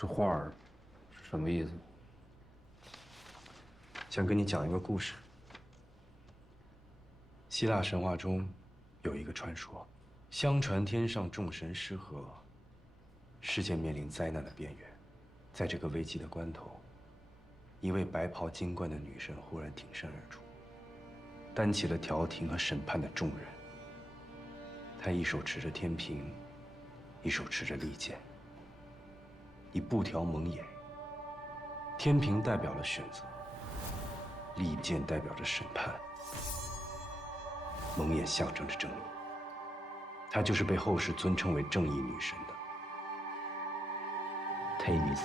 这画儿是什么意思？想跟你讲一个故事。希腊神话中有一个传说，相传天上众神失和，世界面临灾难的边缘。在这个危急的关头，一位白袍金冠的女神忽然挺身而出，担起了调停和审判的重任。她一手持着天平，一手持着利剑，以布条蒙眼。天平代表了选择，利剑代表着审判，蒙眼象征着正义。她就是被后世尊称为正义女神的忒弥斯。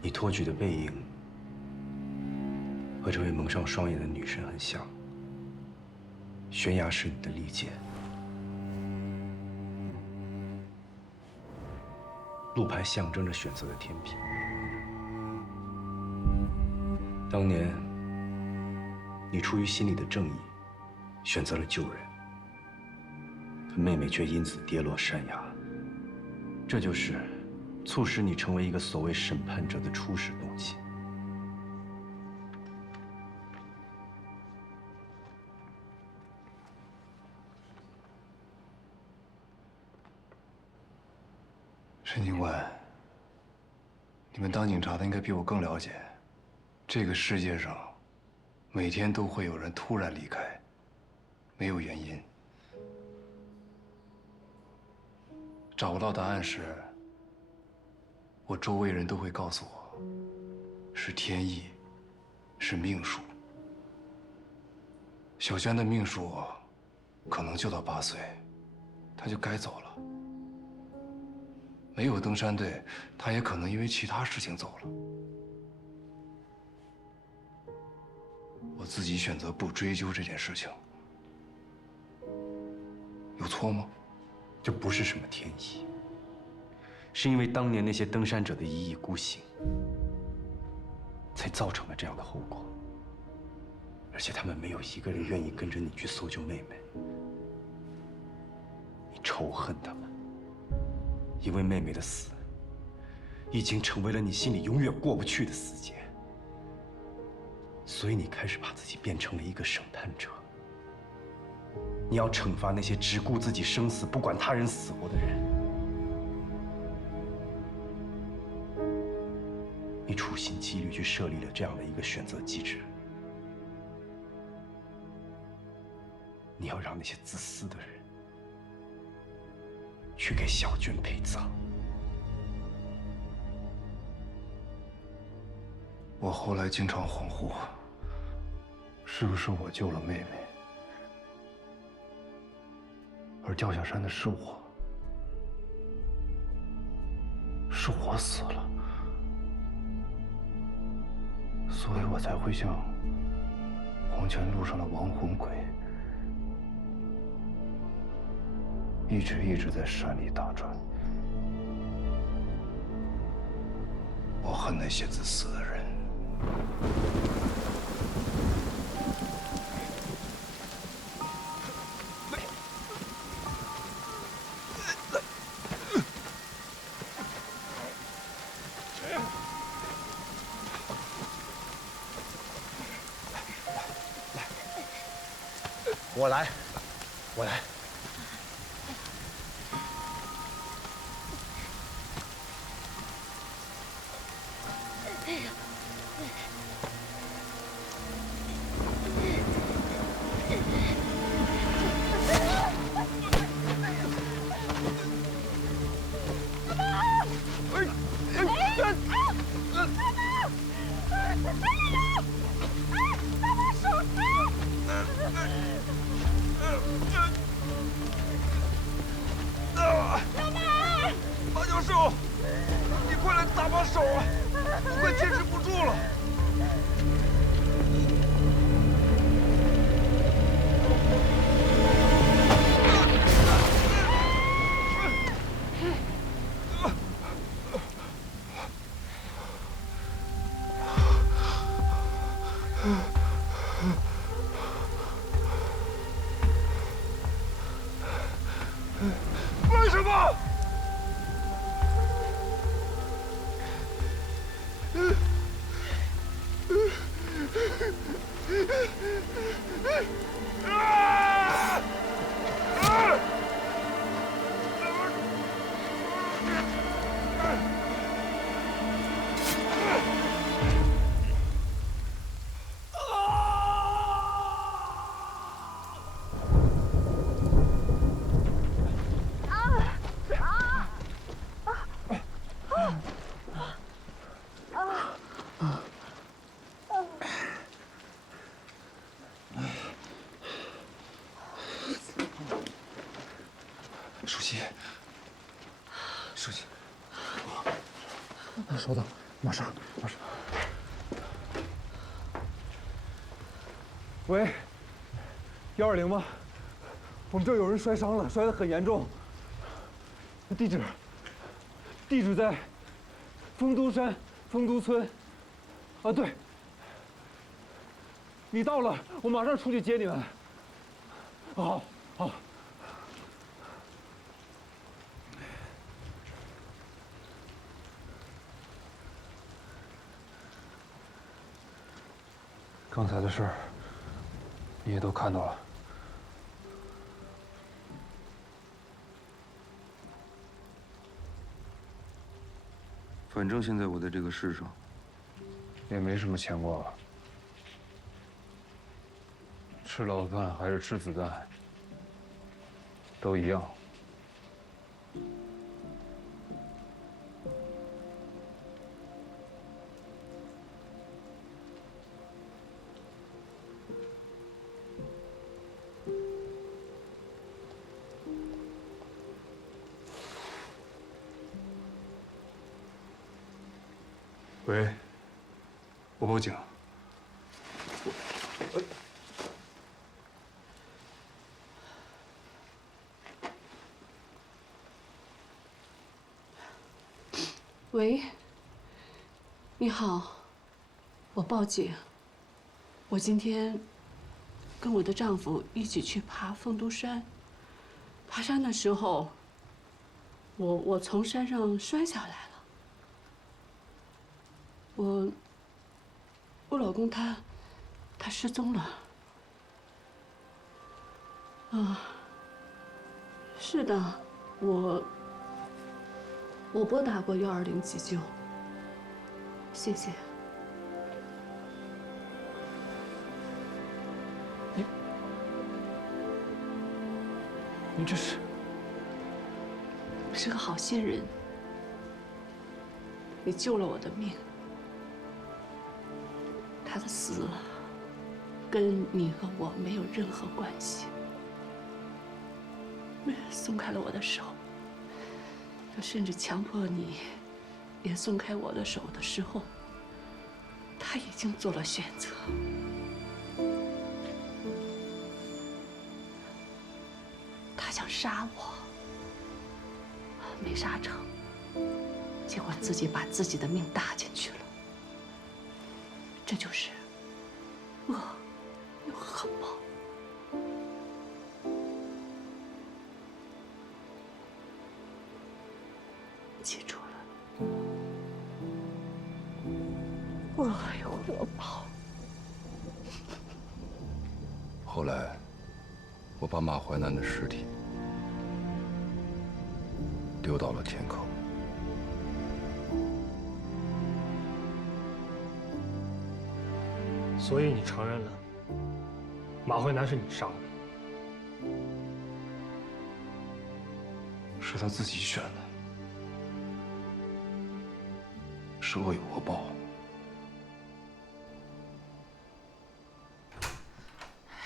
你托举的背影和这位蒙上双眼的女神很像，悬崖是你的利剑，路牌象征着选择的天平。当年，你出于心里的正义，选择了救人，可妹妹却因此跌落山崖。这就是促使你成为一个所谓审判者的初始动机。沈警官，你们当警察的应该比我更了解，这个世界上每天都会有人突然离开，没有原因。找不到答案时，我周围人都会告诉我，是天意，是命数。小娟的命数可能就到8岁，她就该走了。没有登山队，她也可能因为其他事情走了。我自己选择不追究这件事情，有错吗？这不是什么天意，是因为当年那些登山者的一意孤行，才造成了这样的后果。而且他们没有一个人愿意跟着你去搜救妹妹。你仇恨他们，因为妹妹的死已经成为了你心里永远过不去的死结。所以你开始把自己变成了一个审判者。你要惩罚那些只顾自己生死、不管他人死活的人。你处心积虑去设立了这样的一个选择机制。你要让那些自私的人去给小娟陪葬。我后来经常恍惚，是不是我救了妹妹，而掉下山的是我，是我死了，所以我才会像黄泉路上的亡魂鬼，一直在山里打转。我恨那些自私的人。我来，我来。舒淇，舒淇，稍等，马上。喂，120吗？我们这儿有人摔伤了，摔得很严重。地址在丰都山丰都村。啊，对。你到了，我马上出去接你们。好，好。刚才的事儿，你也都看到了。反正现在我在这个世上，也没什么牵挂了。吃牢饭还是吃子弹，都一样。喂，我报警。喂，你好，我报警。我今天跟我的丈夫一起去爬丰都山。爬山的时候，我从山上摔下来了。我老公他失踪了。啊，是的，我拨打过120急救。谢谢。你这是？我是个好心人，你救了我的命。他的死跟你和我没有任何关系。松开了我的手，他甚至强迫你也松开我的手的时候，他已经做了选择。他想杀我，没杀成，结果自己把自己的命搭进去了。这就是恶有恶报。记住了，恶有恶报。后来，我把马淮南的尸体丢到了田口。所以你承认了，马淮南是你杀的？是他自己选的，是恶有恶报。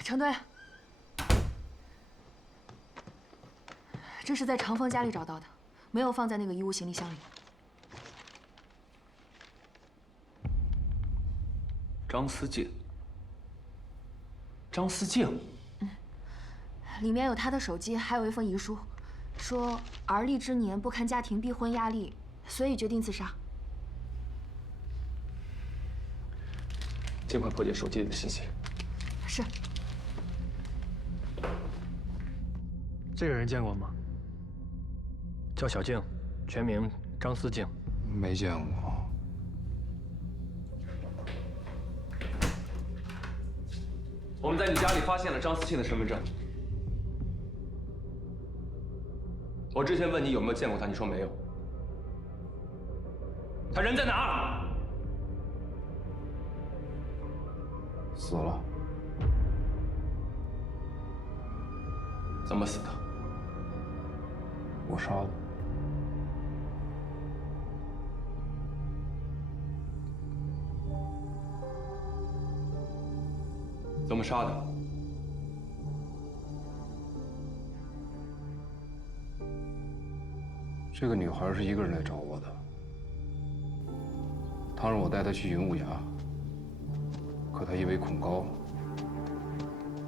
程队，这是在长风家里找到的，没有放在那个遗物行李箱里。张思静。张思静。里面有他的手机，还有一份遗书，说而立之年不堪家庭逼婚压力，所以决定自杀。尽快破解手机里的信息。是。这个人见过吗？叫小静，全名张思静。没见过。我们在你家里发现了张思庆的身份证。我之前问你有没有见过他，你说没有。他人在哪儿？死了。怎么死的？我杀的。怎么杀的？这个女孩是一个人来找我的，她让我带她去云雾崖，可她因为恐高，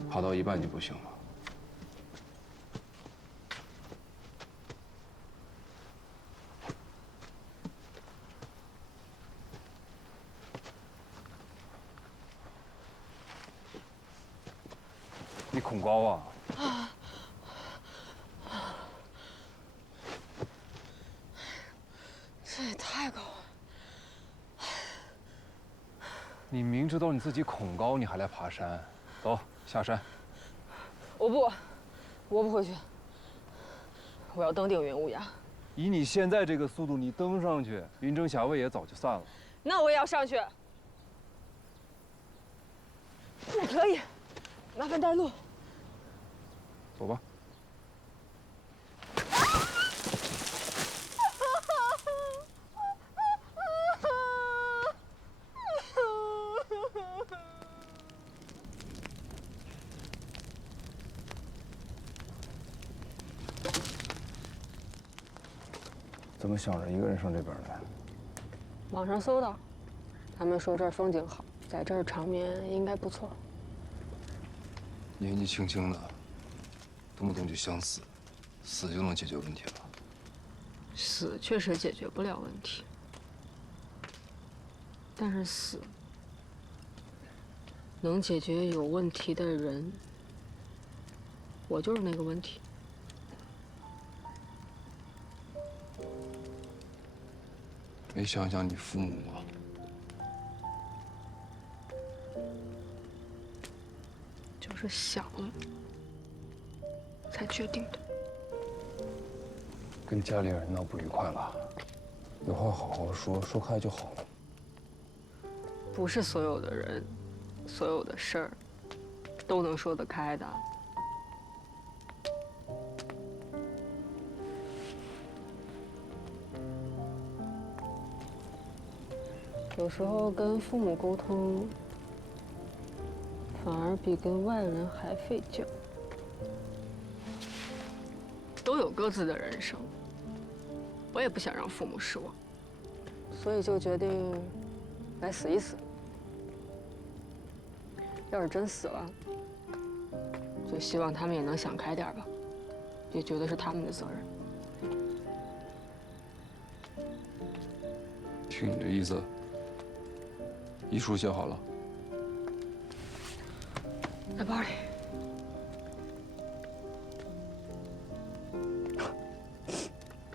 爬到一半就不行了。你恐高啊？这也太高了！你明知道你自己恐高，你还来爬山？走，下山。我不回去。我要登顶云雾崖。以你现在这个速度，你登上去，云蒸霞蔚也早就散了。那我也要上去。我可以，麻烦带路。走吧。怎么想着一个人上这边来？网上搜到，他们说这儿风景好，在这儿长眠应该不错。年纪轻轻的，动不动就想死，死就能解决问题了？死确实解决不了问题，但是死能解决有问题的人。我就是那个问题。没想想你父母吗？就是想了才决定的。跟家里人闹不愉快了，有话好好说，说开就好了。不是所有的人，所有的事儿都能说得开的。有时候跟父母沟通，反而比跟外人还费劲。都有各自的人生，我也不想让父母失望，所以就决定来死一死。要是真死了，就希望他们也能想开点吧，别觉得是他们的责任。听你这意思，遗书写好了？在包里。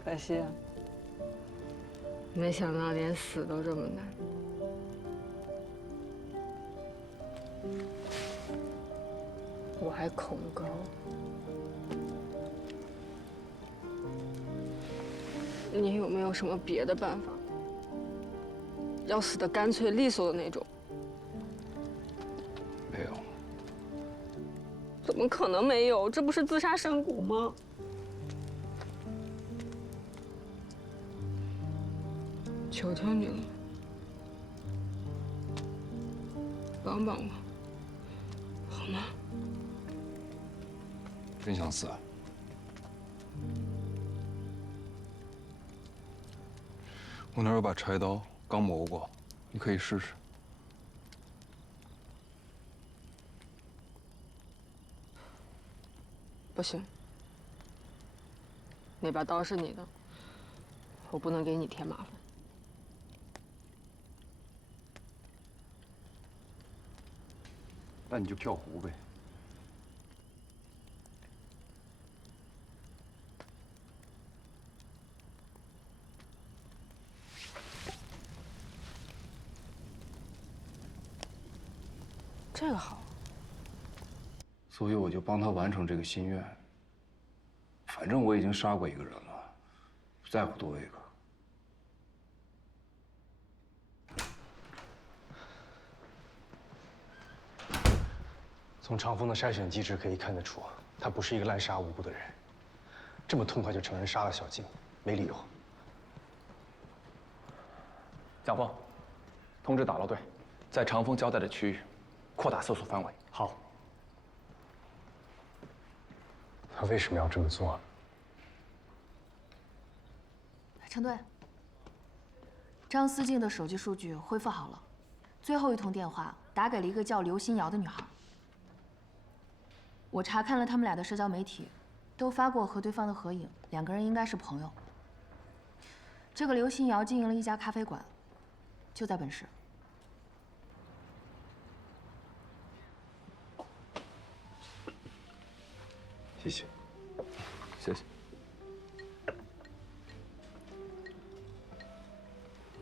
可惜啊，没想到连死都这么难。我还恐高。你有没有什么别的办法？要死得干脆利索的那种？没有。怎么可能没有？这不是自杀深谷吗？求求你了，帮帮我，好吗？真想死啊？我那儿有把柴刀，刚磨过，你可以试试。不行，那把刀是你的，我不能给你添麻烦。那你就跳湖呗。这个好，所以我就帮他完成这个心愿。反正我已经杀过一个人了，不在乎多一个。从长风的筛选机制可以看得出，他不是一个滥杀无辜的人。这么痛快就承认杀了小静，没理由。蒋峰，通知打捞队，在长风交代的区域扩大搜索范围。好。他为什么要这么做？陈队，张思静的手机数据恢复好了，最后一通电话打给了一个叫刘新瑶的女孩。我查看了他们俩的社交媒体，都发过和对方的合影，两个人应该是朋友。这个刘新瑶经营了一家咖啡馆，就在本市。谢谢。谢谢。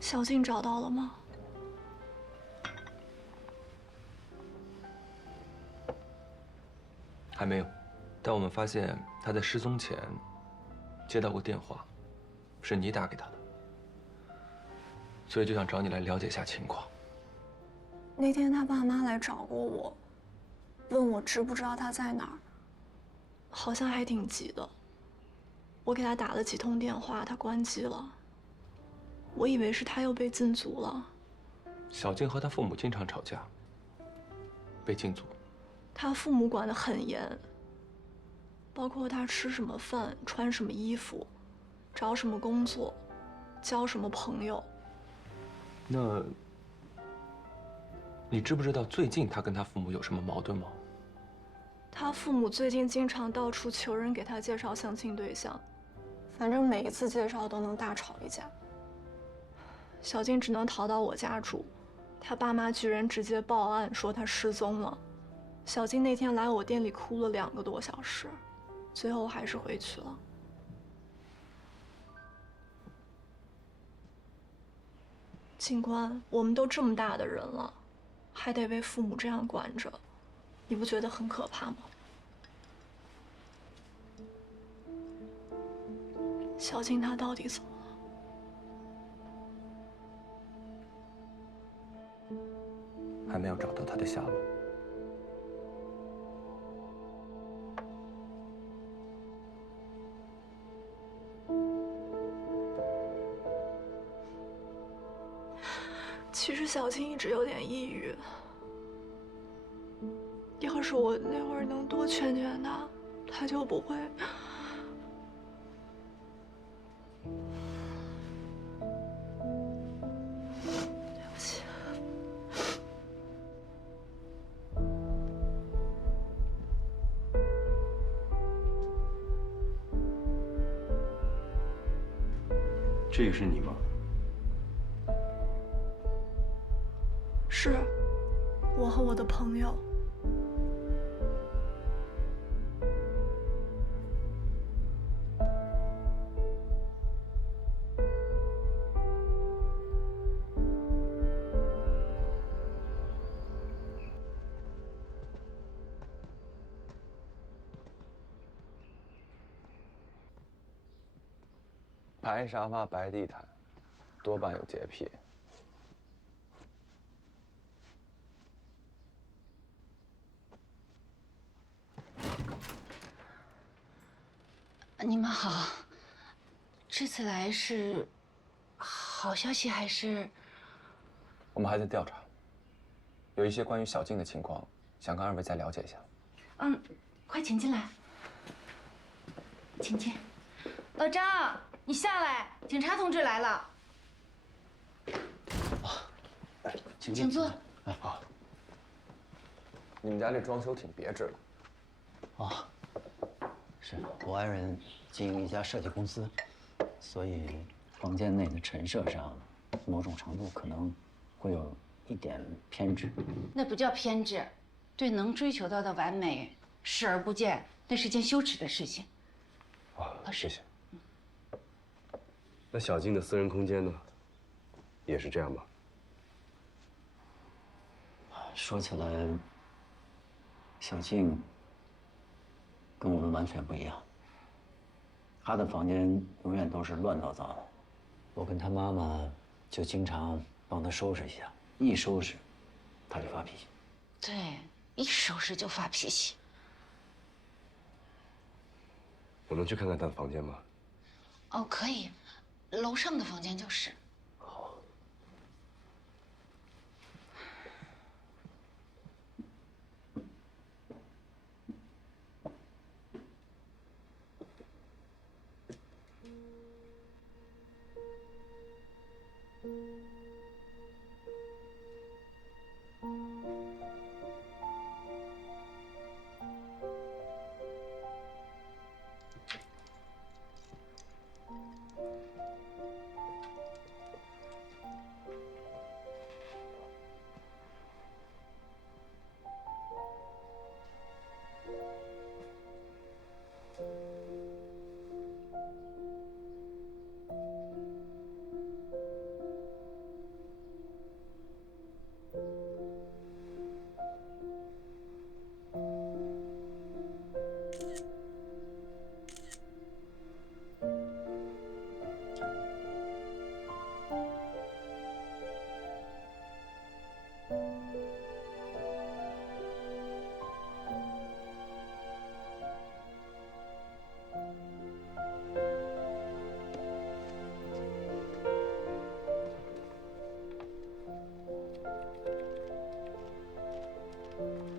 小静找到了吗？还没有，但我们发现他在失踪前接到过电话，是你打给他的，所以就想找你来了解一下情况。那天他爸妈来找过我，问我知不知道他在哪儿，好像还挺急的。我给他打了几通电话，他关机了。我以为是他又被禁足了。小静和他父母经常吵架，被禁足。他父母管得很严，包括他吃什么饭、穿什么衣服、找什么工作、交什么朋友。那，你知不知道最近他跟他父母有什么矛盾吗？他父母最近经常到处求人给他介绍相亲对象，反正每一次介绍都能大吵一架。小静只能逃到我家住，他爸妈居然直接报案说他失踪了。小静那天来我店里哭了2个多小时，最后还是回去了。警官，我们都这么大的人了，还得被父母这样管着，你不觉得很可怕吗？小静她到底怎么了？还没有找到他的下落。其实小静一直有点抑郁，要是我那会儿能多劝劝她，她就不会。对不起。这个是你吗？是，我和我的朋友。白沙发、白地毯，多半有洁癖。你们好，这次来是好消息还是？我们还在调查，有一些关于小静的情况，想跟2位再了解一下。快请进来，请进。老张，你下来，警察同志来了。请坐。好。你们家这装修挺别致的。哦，是我爱人经营一家设计公司，所以房间内的陈设上，某种程度可能会有一点偏执。那不叫偏执，对能追求到的完美视而不见，那是件羞耻的事情。谢谢。那小静的私人空间呢？也是这样吗？说起来，小静跟我们完全不一样。他的房间永远都是乱糟糟的，我跟他妈妈就经常帮他收拾一下，一收拾，他就发脾气。对，一收拾就发脾气。我能去看看他的房间吗？哦，可以，楼上的房间就是。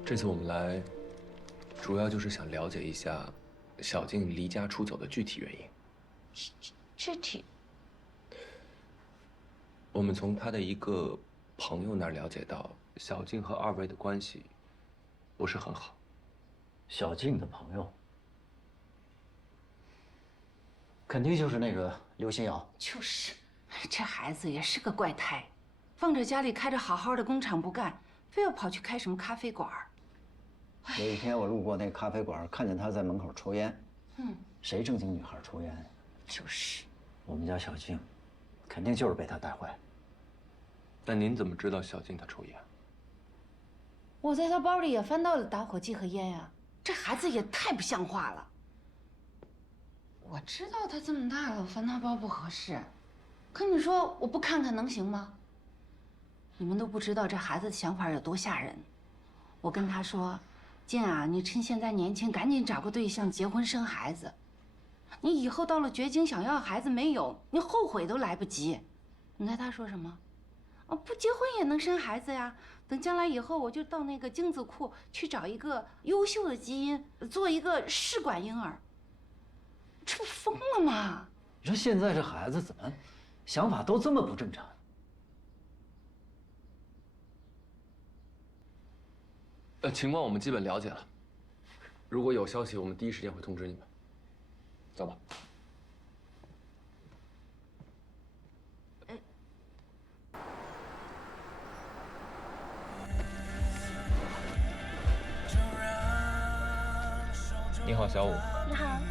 这次我们来，主要就是想了解一下小静离家出走的具体原因。具体，我们从她的一个朋友那儿了解到，小静和二位的关系不是很好。小静的朋友，肯定就是那个刘新瑶。就是，这孩子也是个怪胎，放着家里开着好好的工厂不干，非要跑去开什么咖啡馆。有一天我路过那个咖啡馆，看见他在门口抽烟。谁正经女孩抽烟？就是。我们家小静，肯定就是被他带坏。但您怎么知道小静她抽烟？我在他包里也翻到了打火机和烟呀。这孩子也太不像话了。我知道他这么大了，翻他包不合适，可你说我不看看能行吗？你们都不知道这孩子的想法有多吓人。我跟他说，静啊，你趁现在年轻，赶紧找个对象，结婚生孩子。你以后到了绝经想要孩子没有，你后悔都来不及。你猜他说什么？啊，不结婚也能生孩子呀。等将来以后，我就到那个精子库去找一个优秀的基因，做一个试管婴儿。这不疯了吗？你说现在这孩子怎么想法都这么不正常？情况我们基本了解了，如果有消息，我们第一时间会通知你们。走吧。你好，小五。你好。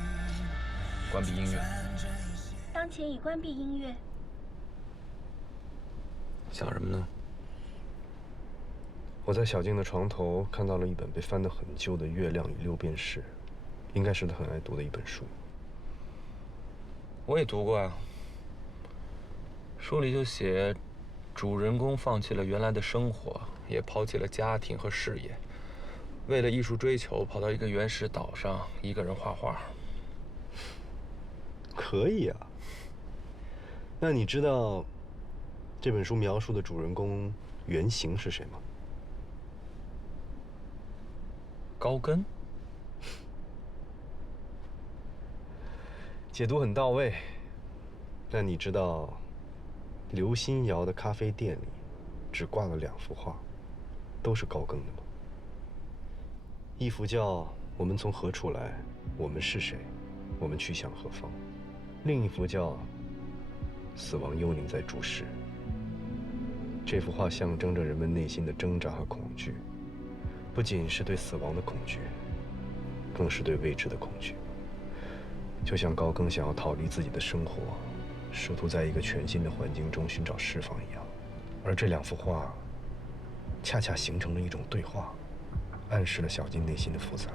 关闭音乐。当前已关闭音乐。想什么呢？我在小静的床头看到了一本被翻得很旧的《月亮与六便士》，应该是她很爱读的一本书。我也读过啊。书里就写，主人公放弃了原来的生活，也抛弃了家庭和事业，为了艺术追求，跑到一个原始岛上，一个人画画。可以啊。那你知道这本书描述的主人公原型是谁吗？高更。解读很到位。但你知道刘新瑶的咖啡店里只挂了2幅画，都是高更的吗？一幅叫《我们从何处来，我们是谁，我们去向何方》，另一幅叫《死亡幽灵在注视》。这幅画象征着人们内心的挣扎和恐惧，不仅是对死亡的恐惧，更是对未知的恐惧。就像高更想要逃离自己的生活，试图在一个全新的环境中寻找释放一样。而这2幅画恰恰形成了一种对话，暗示了小静内心的复杂。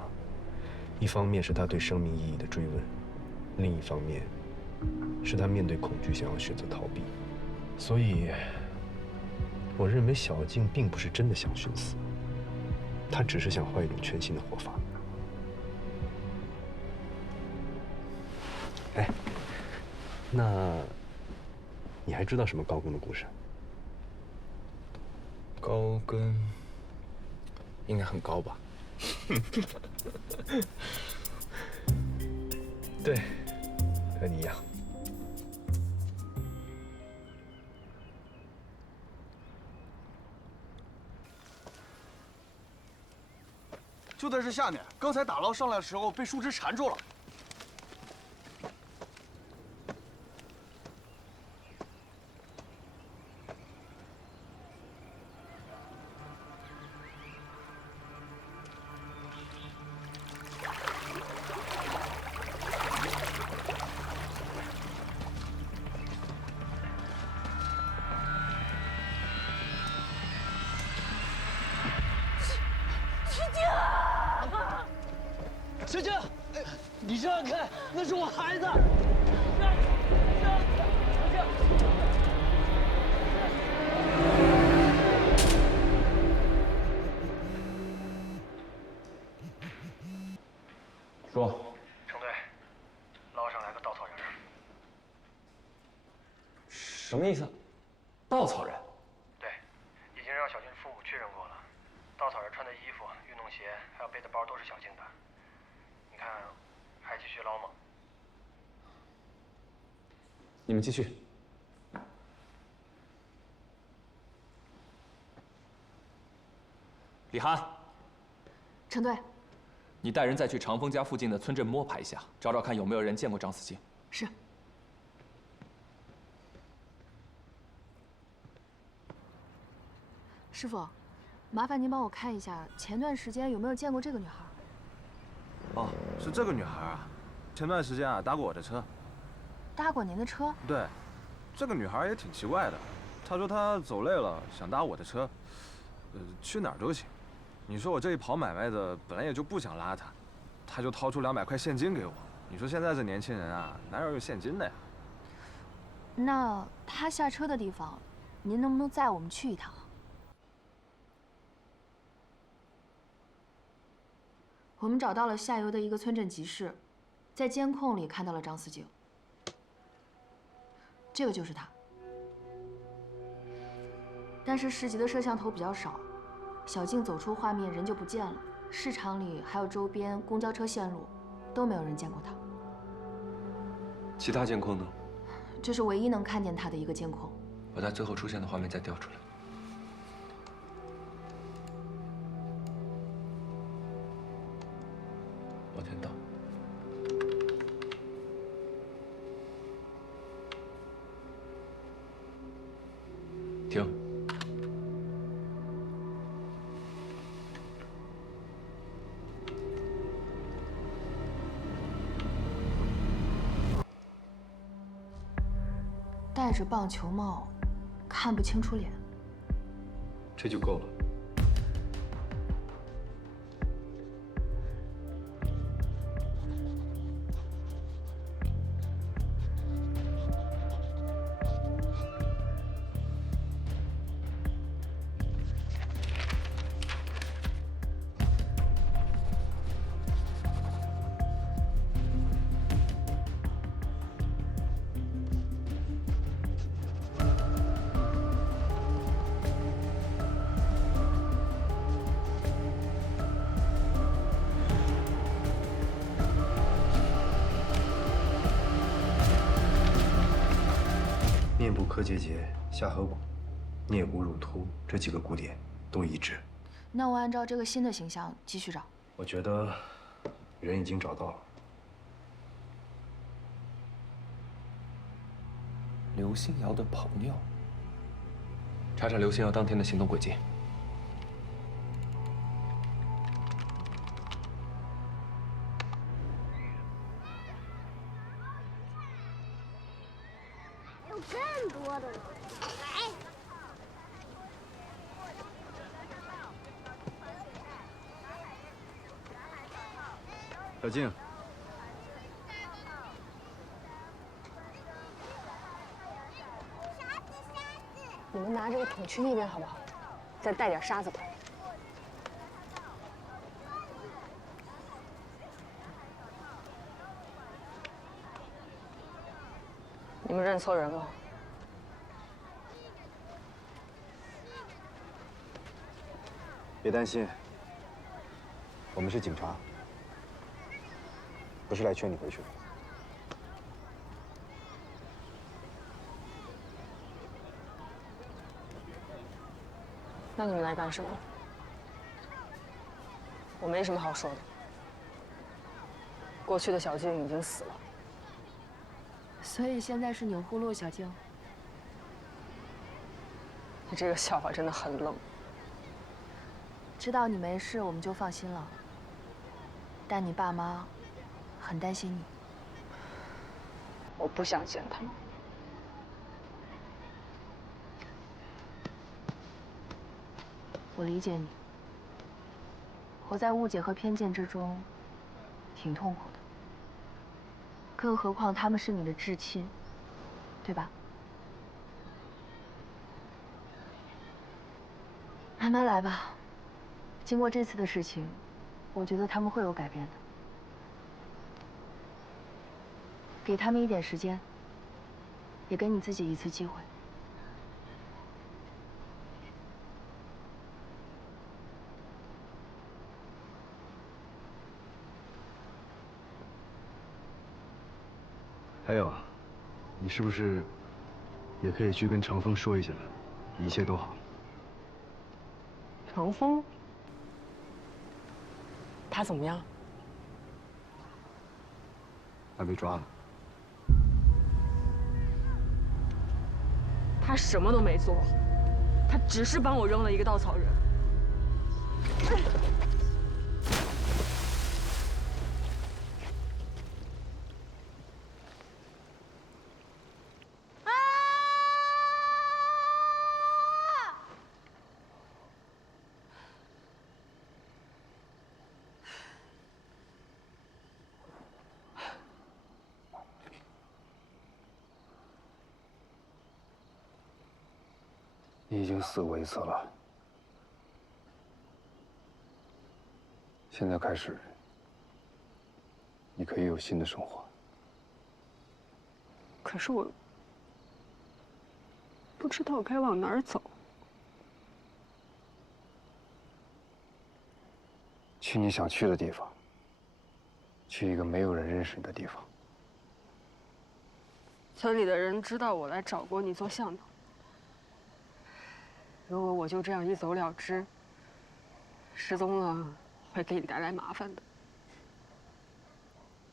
一方面是他对生命意义的追问，另一方面是他面对恐惧想要选择逃避。所以，我认为小静并不是真的想寻死，她只是想换一种全新的活法。哎，那你还知道什么高更的故事？高更应该很高吧？对，和你一样。就在这下面，刚才打捞上来的时候被树枝缠住了。小静，你让开，那是我孩子。说，程队，捞上来个稻草人。什么意思？稻草人？对，已经让小静父母确认过了。稻草人穿的衣服、运动鞋，还有背的包都是小静的。你看，还继续捞吗？你们继续。李涵，程队，你带人再去长风家附近的村镇摸排一下，找找看有没有人见过张思静。是。师傅，麻烦您帮我看一下，前段时间有没有见过这个女孩？哦，是这个女孩啊，前段时间啊搭过我的车。搭过您的车？对，这个女孩也挺奇怪的，她说她走累了想搭我的车，去哪儿都行。你说我这一跑买卖的，本来也就不想拉她，她就掏出200块现金给我。你说现在这年轻人啊，哪有现金的呀？那她下车的地方，您能不能载我们去一趟？我们找到了下游的一个村镇集市，在监控里看到了张思静。这个就是她。但是市集的摄像头比较少，小静走出画面人就不见了。市场里还有周边公交车线路，都没有人见过她。其他监控呢？这是唯一能看见她的一个监控。把她最后出现的画面再调出来。老田到。停。戴着棒球帽，看不清楚脸。这就够了。面部柯结节、下颌骨、颞骨乳突这几个骨点都一致。那我按照这个新的形象继续找。我觉得人已经找到了。刘新瑶的朋友，查查刘新瑶当天的行动轨迹。有这么多的人，来。小静，你们拿这个桶去那边好不好？再带点沙子过来。你们认错人了。别担心，我们是警察，不是来劝你回去的。那你们来干什么？我没什么好说的。过去的小静已经死了。所以现在是钮祜禄小静。你这个笑话真的很冷。知道你没事，我们就放心了。但你爸妈很担心你。我不想见他们。我理解你，活在误解和偏见之中，挺痛苦的。更何况他们是你的至亲，对吧？慢慢来吧。经过这次的事情，我觉得他们会有改变的。给他们一点时间，也给你自己一次机会。还有，你是不是也可以去跟长风说一下，一切都好？长风，他怎么样？他被抓了。他什么都没做，他只是帮我扔了一个稻草人。你已经死过一次了，现在开始，你可以有新的生活。可是我不知道该往哪儿走。去你想去的地方，去一个没有人认识你的地方。村里的人知道我来找过你做向导。如果我就这样一走了之，失踪了会给你带来麻烦的。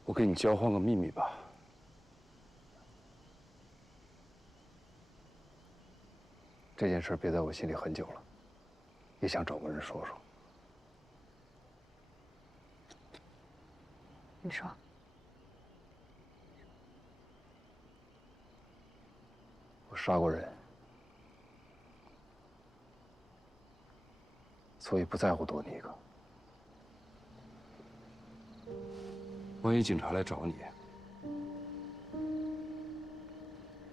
我给你交换个秘密吧。这件事憋在我心里很久了，也想找个人说说。你说。我杀过人，所以不在乎多你一个。万一警察来找你，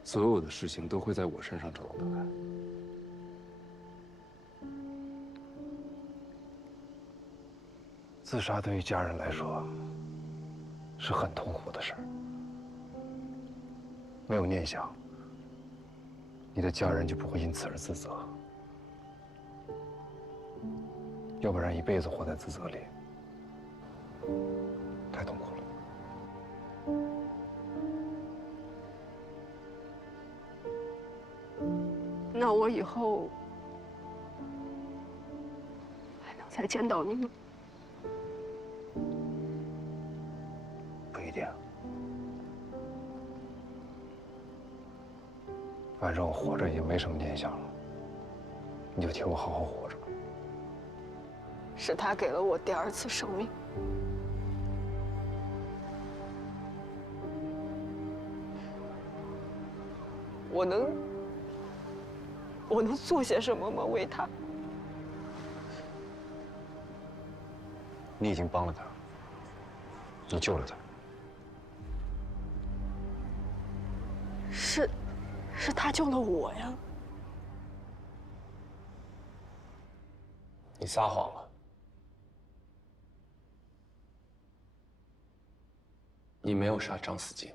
所有的事情都会在我身上找到答案。自杀对于家人来说是很痛苦的事儿，没有念想，你的家人就不会因此而自责，要不然一辈子活在自责里，太痛苦了。那我以后还能再见到你吗？不一定。反正我活着已经没什么念想了，你就替我好好活着。是他给了我第二次生命。我能做些什么吗？为他？你已经帮了他，你救了他。是他救了我呀。你撒谎了。你没有杀张思静。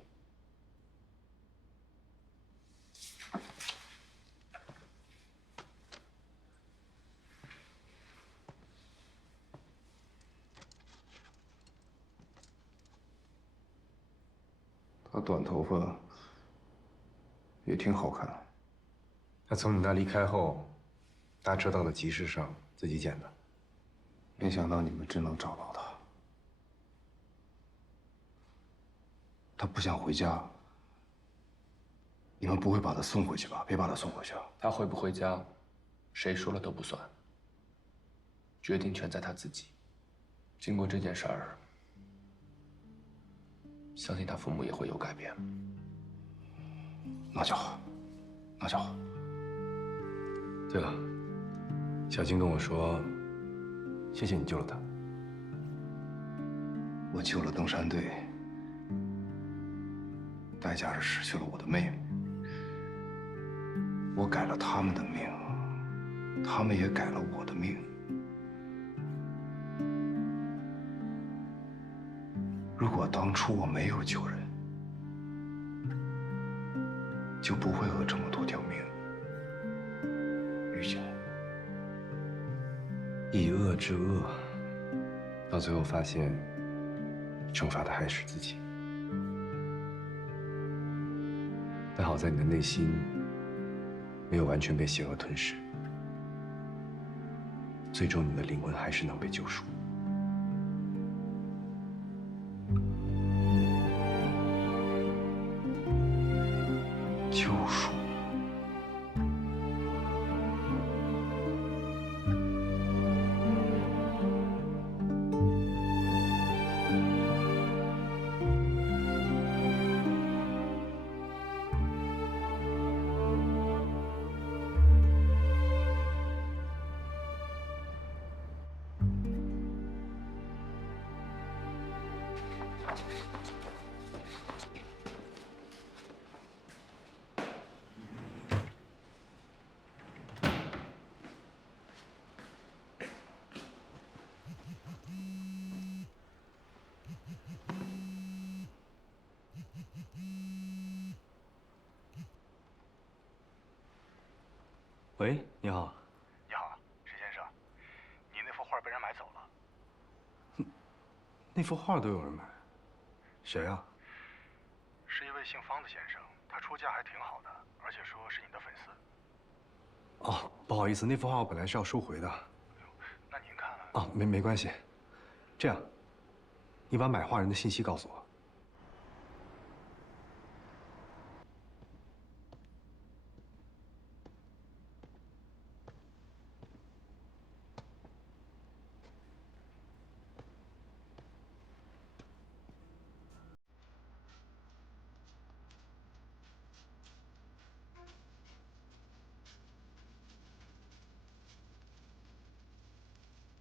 他短头发也挺好看。他从你那离开后，搭车到的集市上自己捡的。没想到你们真能找到他。他不想回家，你们不会把他送回去吧？别把他送回去啊！他回不回家，谁说了都不算。决定权在他自己。经过这件事儿，相信他父母也会有改变。那就好，那就好。对了，小静跟我说，谢谢你救了她。我救了登山队，代价是失去了我的妹妹。我改了他们的命，他们也改了我的命。如果当初我没有救人，就不会和这么多条命遇见。以恶制恶，到最后发现，惩罚的还是自己。但好在你的内心没有完全被邪恶吞噬，最终你的灵魂还是能被救赎。救赎。喂，你好。你好，石先生，你那幅画被人买走了。那幅画都有人买，谁啊？是一位姓方的先生，他出价还挺好的，而且说是你的粉丝。哦，不好意思，那幅画我本来是要收回的。那您看……啊，没关系。这样，你把买画人的信息告诉我。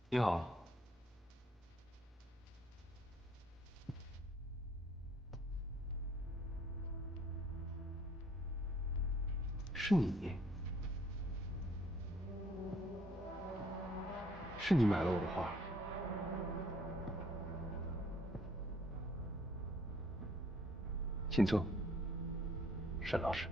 你好。是你？是你买了我的画？请坐，沈老师。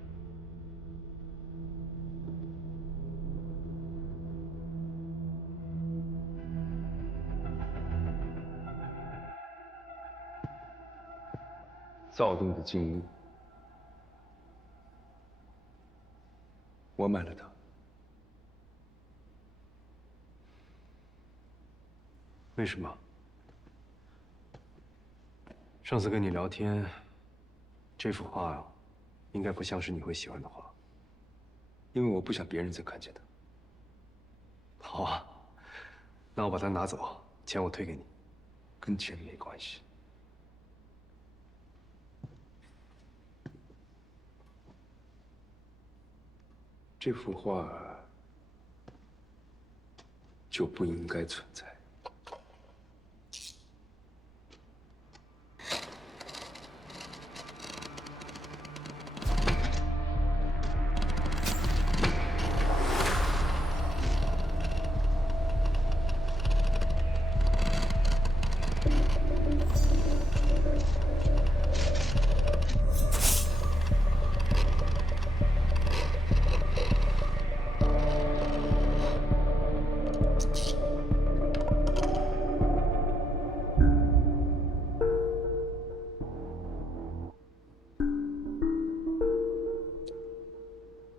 躁动的静物，我买了它。为什么？上次跟你聊天，这幅画呀，应该不像是你会喜欢的画，因为我不想别人再看见它。好啊，那我把它拿走，钱我退给你，跟钱没关系。这幅画就不应该存在。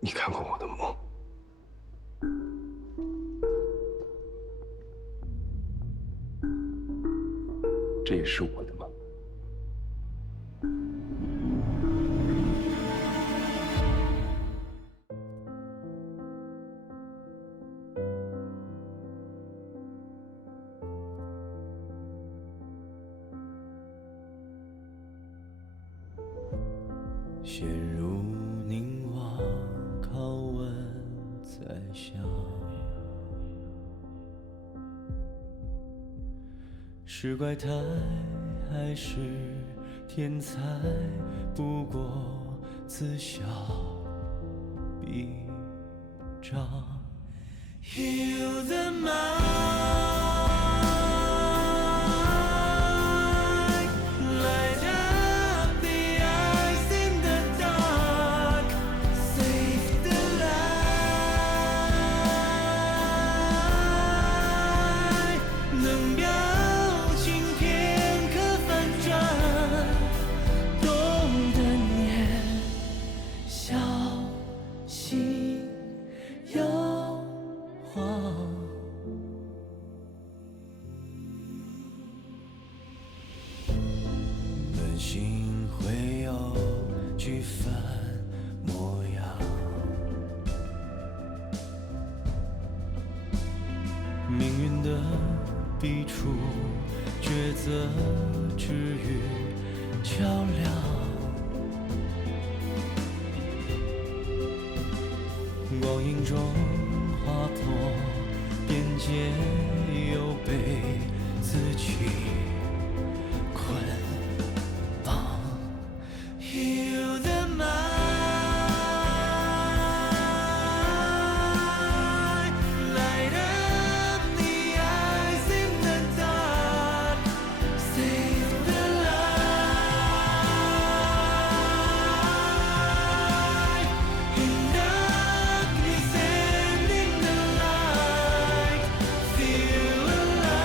你看过我的梦？这也是我的梦。陷入凝望，拷问在想，是怪胎还是天才？不过自笑比张。You the mind.本性会有几分模样，命运的笔触，抉择之余较量。光影中划破边界，又被自己捆绑。You the mind, light up the eyes in the dark, save the light. In darkness and in the light, feel alive.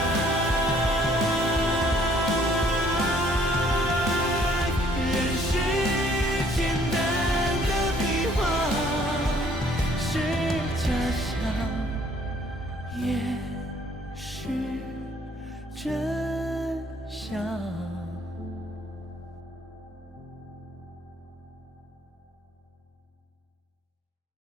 人世简单的笔画，是假象，也是真相。